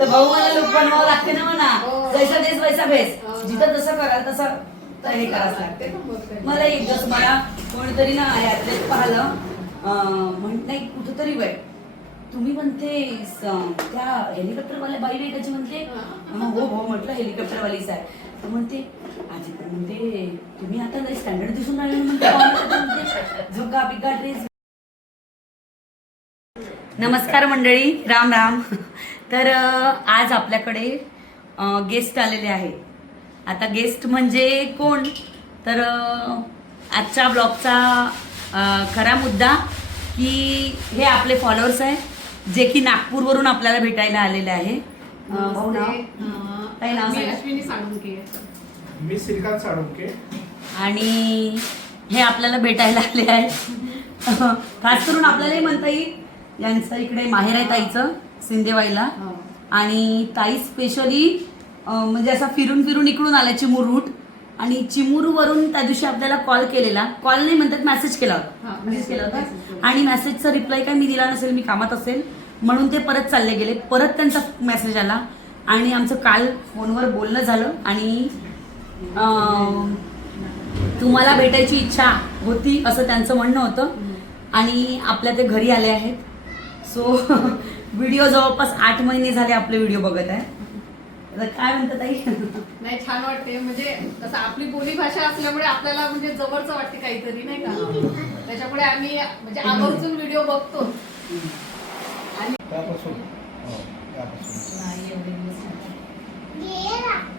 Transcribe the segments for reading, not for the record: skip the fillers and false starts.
तर भाऊ मला लुक बनवावं लागते ना म्हणा. जैसा देश वैसा भेस. जिथं जसं कराल तसं तर हे करावंच लागते. मला एक दिवस मला कोणीतरी ना यात्रेत पाहिलं, म्हणत नाही कुठंतरी वय तुम्ही म्हणते त्या हेलिकॉप्टरवाल्या बाई नाही त्याची म्हणते. हो हो म्हटलं हेलिकॉप्टरवालीच आहे. तर म्हणते आजी पण म्हणते तुम्ही आता लई स्टँडर्ड दिसून राहिले म्हणते. झुका बिगा ड्रेस. नमस्कार मंडळी, राम राम. तर आज आपल्याकडे गेस्ट आलेले आहेत. आता गेस्ट म्हणजे कोण, तर आजच्या ब्लॉगचा खरा मुद्दा की हे आपले फॉलोअर्स आहे जे की नागपूरवरून आपल्याला भेटायला आलेले आहे. भाऊ नाव काय नाव? अश्विनी साळुंके. मी श्रीकांत साळुंके. आणि हे आपल्याला भेटायला आले आहेत. खास करून आपल्यालाही म्हणता येईल यांचं इकडे माहेर आहे ताईचं सिंदेवाईला. आणि ताई स्पेशली म्हणजे असा फिरून फिरून इकडून आल्या चिमूर रूट. आणि चिमूरवरून त्या दिवशी आपल्याला कॉल केलेला, कॉल नाही म्हणतात मेसेज केला होता. आणि मेसेजचा रिप्लाय काय मी दिला नसेल, मी कामात असेल म्हणून ते परत चालले गेले. परत त्यांचा मेसेज आला आणि आमचं काल फोनवर बोलणं झालं. आणि तुम्हाला भेटायची इच्छा होती असं त्यांचं म्हणणं होतं. आणि आपल्या ते घरी आले आहेत. सो व्हिडिओ जवळपास 8 महिने झाले आपले व्हिडिओ बघत आहे. काय म्हणतात ताई? नाही, छान वाटते. म्हणजे कसं आपली बोली भाषा असल्यामुळे आपल्याला म्हणजे जवळचं वाटते काहीतरी, नाही का. त्याच्यामुळे आम्ही म्हणजे आवर्जून व्हिडिओ बघतो. आणि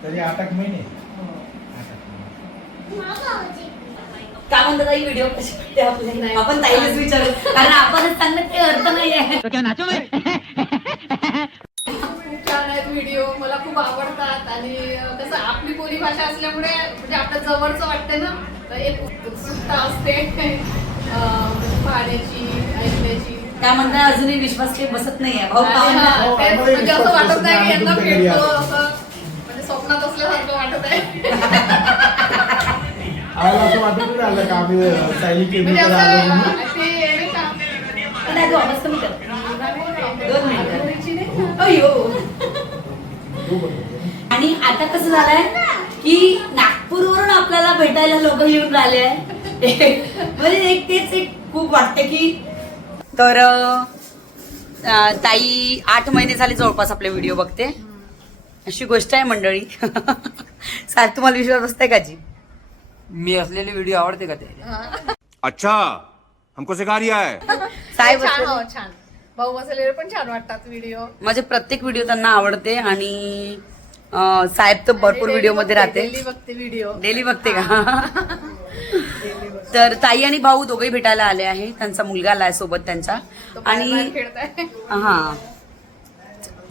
तरी 8 महिने. काय म्हणतात ताई व्हिडिओ कशी वाटते आपल्याला? आपण ताईलाच विचारू, कारण आपणच सांगण्यात काही अर्थ नाहीये. खूप छान आहेत व्हिडिओ, मला खूप आवडतात. आणि कसं आपली बोली भाषा असल्यामुळे म्हणजे आपल्या जवळचं वाटते ना, तर एक उत्सुकता असते पाहण्याची, ऐकण्याची. त्या म्हणतात अजूनही विश्वास काही बसत नाहीये. भाऊ म्हणजे असं वाटत नाही की यांना भेटतो, असं म्हणजे स्वप्नात असल्यासारखं वाटत आहे. आम्हाला असं वाटत नाही आलं का आम्ही सायली म्हणजे केंद्राकडे असं आलो म्हणून. ते नाही का, नाही, तू आवाज कमी कर. 2 मिनिटं. अय्यो. आणि आता कसं झालंय की नागपूरवरून आपल्याला भेटायला लोक येऊन राहिले आहे. म्हणजे एक तेच एक खूप वाटतं की. तर ताई 8 महिने झाले जवळपास आपले व्हिडिओ बघते, अशी गोष्ट आहे मंडळी. साहेब तुम्हाला विश्वास बसताय का जी? मी असलेले व्हिडिओ आवडते का ते? अच्छा, हमको सिखा रिया है. साहेब छान हो, छान. भाऊ बसलेले पण छान वाटतात व्हिडिओ. माझे प्रत्येक व्हिडिओ त्यांना आवडते. आणि साहेब तर भरपूर व्हिडिओ मध्ये राहते. डेली बघते व्हिडिओ. डेली बघते का? तर ताई आणि भाऊ दोघेही भेटायला आले आहे. त्यांचा मुलगा आलाय सोबत त्यांचा. आणि खेळताय. हा,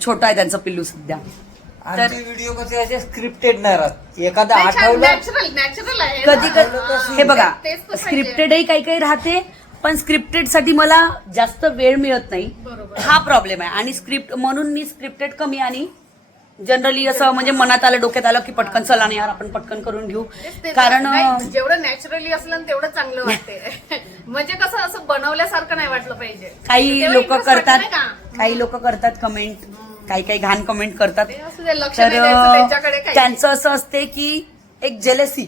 छोटा आहे त्यांचा पिल्लू सध्या. आमचे व्हिडिओ कसे असे स्क्रिप्टेड नाही राहत. एखादा आठवलं नॅचरल आहे. कधी कधी हे बघा, तेच तर पाहिजे. स्क्रिप्टेडही काही काही राहते, पण स्क्रिप्टेड साठी मला जास्त वेळ मिळत नाही, हा प्रॉब्लेम आहे. आणि स्क्रिप्ट म्हणून मी स्क्रिप्टेड कमी. आणि जनरली असं म्हणजे मनात आलं, डोक्यात आलं की पटकन चला नाही यार आपण पटकन करून घेऊ. कारण जेवढं नॅचरली असलं ना तेवढं चांगलं वाटते. म्हणजे कसं असं बनवल्यासारखं नाही वाटलं पाहिजे. काही तेव्हा लोक interest करतात, वाटतं नाही का? काही लोक करतात कमेंट, काही काही घाण कमेंट करतात. ते असू दे, लक्ष नाही द्यायचं त्यांच्याकडे काही. त्यांचं असं असते की एक जेलसी,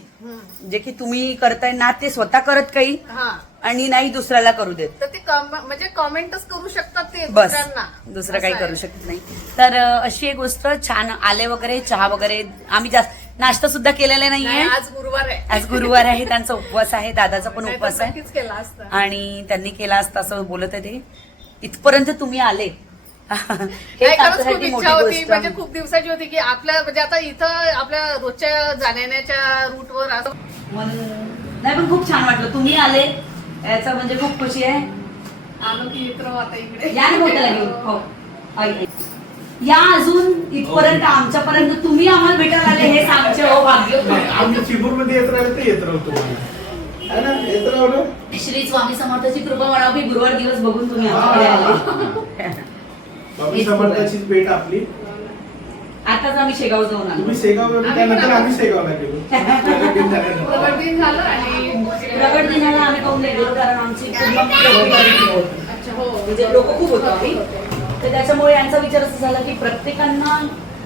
जे की तुम्ही करताय ना ते स्वतः करत काही हा, आणि नाही दुसऱ्याला करू देत. तर ते म्हणजे कमेंटच करू शकतात ते बस, दुसऱ्यांना. दुसरं काही असं करू आहे. शकत नाही. तर अशी एक गोष्ट. छान आले वगैरे, चहा वगैरे. आम्ही जास्त नाश्ता सुद्धा केलेला नाही, नाहीये. आज गुरुवार आहे. आज गुरुवार आहे, त्यांचा उपवास आहे, दादाचा पण नाही तर उपवास आहे. नक्कीच केला असता. आणि त्यांनी केला असता असं बोलत आहे ते. इथपर्यंत तुम्ही आले हे नाही, खरंच खूप आमच्यासाठी इच्छा मोठी होती. गोष्ट. म्हणजे खूप दिवसाची होती की आपल्या म्हणजे आता इथं आपल्या रोजच्या जाण्याच्या रूटवर असं. नाही पण खूप छान वाटलं तुम्ही आले, याचा म्हणजे खूप खुशी आहे. आलो की येत राहू आता इकडे. या ना बोटाला घेऊन. हो. आई. या अजून इथपर्यंत आमच्यापर्यंत तुम्ही आम्हाला भेटायला आले, हे आमचे हो भाग्य. आम्ही चिमूर मध्ये येत राहिलो तर येत राहतो. है ना, येत राहलो. श्री स्वामी समर्थाची कृपा म्हणावी, गुरुवार दिवस बघून तुम्ही आमच्याकडे आले. स्वामी समर्थाचीच भेट आपली. आताच आम्ही शेगाव जाऊन आलो. तुम्ही शेगावला, त्यानंतर आम्ही शेगावला गेलो. प्रगट दिन झालं आणि प्रगट दिनाला आम्ही पाहून गेलो, कारण आमची पूर्ण प्रगट होती. अच्छा, हो. म्हणजे लोक खूप होतो आम्ही. तर त्याच्यामुळे यांचा विचार असा झाला की प्रत्येकांना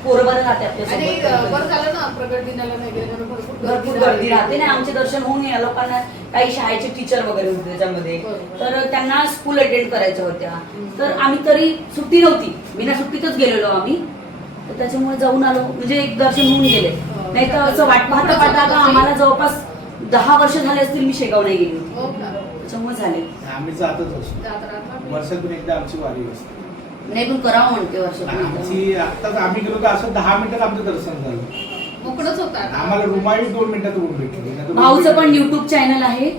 पोरं बरं राहते आणि आपल्यासोबत. बरं झालं ना प्रगट दिनाला नाही गेले म्हणून भरपूर गर्दी राहते ना. आमचे दर्शन होऊन या लोकांना काही शाळेचे टीचर वगैरे होते त्याच्यामध्ये, बरोबर. तर त्यांना स्कूल अटेंड करायच्या होत्या. तर आम्ही तरी सुट्टी नव्हती, बिना सुट्टीतच गेलेलो आम्ही. तर त्याच्यामुळे जाऊन आलो, म्हणजे एक दर्शन होऊन गेले. नाही तर असं वाट पाहता पाहता आम्हाला जवळपास 10 वर्ष झाले असतील मी शेगाव नाही गेली होती. हो का? त्याच्यामुळे झाले. आम्ही जातच असतो, जात राहतात. वर्षातून एकदा आमची वारी असते. नाही पण करावं म्हणते वर्षातून. आमची आत्ताच आम्ही गेलो तर असं 10 मिनिटात आमचं दर्शन झालं. मोकळंच होतात. आम्हाला रुमाई 2 मिनिटात रूम भेटली. नाहीतर भाऊचं पण युट्यूब चॅनल आहे.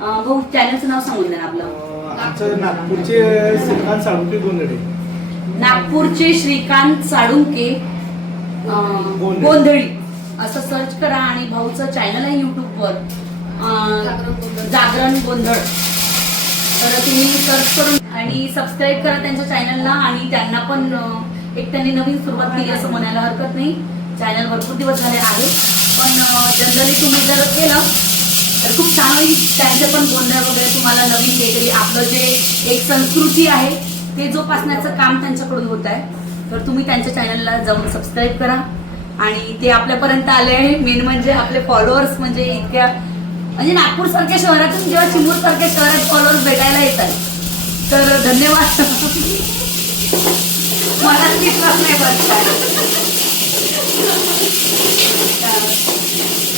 भाऊ चॅनलचं नाव सांगून द्या ना आपलं. आमचं नागपूरचे श्रीकांत साळुंके गोंधळे. नागपूरचे श्रीकांत साळुंके गोंधळी असं सर्च करा आणि भाऊचं चॅनल आहे युट्यूबवर जागरण गोंधळ. तर तुम्ही सर्च करून आणि सबस्क्राईब करा त्यांच्या चॅनलला. आणि त्यांना पण त्यांनी नवीन सुरुवात केली असं म्हणायला हरकत नाही. चॅनल भरपूर दिवस झाले आहे, पण जनरली तुम्ही जर केलं तर खूप छान होईल. त्यांचे पण गोंधळ वगैरे तुम्हाला नवीन काहीतरी आपलं जे एक संस्कृती आहे ते जोपासण्याचं काम त्यांच्याकडून होत आहे. तर तुम्ही त्यांच्या चॅनलला जाऊन सबस्क्राईब करा. आणि ते आपल्यापर्यंत आले आहे. मेन म्हणजे आपले फॉलोअर्स म्हणजे इतक्या, म्हणजे नागपूर सारख्या शहरातून जेव्हा चिमूर सारख्या शहरात फॉलोअर्स भेटायला येतात, तर धन्यवाद. मला विश्वास नाही बसताय.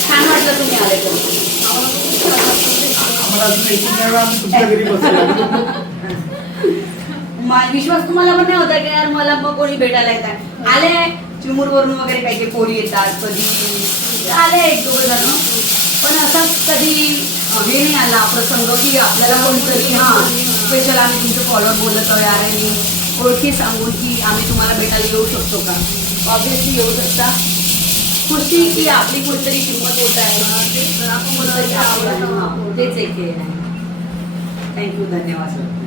छान वाटलं तुम्ही आले तर. आम्हाला अजून एकूण वेळा आम्ही तुमच्या घरी बसलो. विश्वास तुम्हाला पण नाही होता की यार मला मग कोणी भेटायला येतात. आले चिमूर वरून वगैरे काही काही पोरी येतात, कधी आले 1-2 जण, पण असा कधी हे नाही आला प्रसंग की आपल्याला कोणतरी स्पेशल आम्ही तुमचं फॉलोअर बोलत आहोत यार आणि ओळखी सांगून की आम्ही तुम्हाला भेटायला येऊ शकतो का. ऑब्व्हियसली येऊ शकता. खुशी की आपली कुठेतरी किंमत होत आहे, आपण कुठेतरी तेच एक हे आहे. थँक्यू, धन्यवाद सर.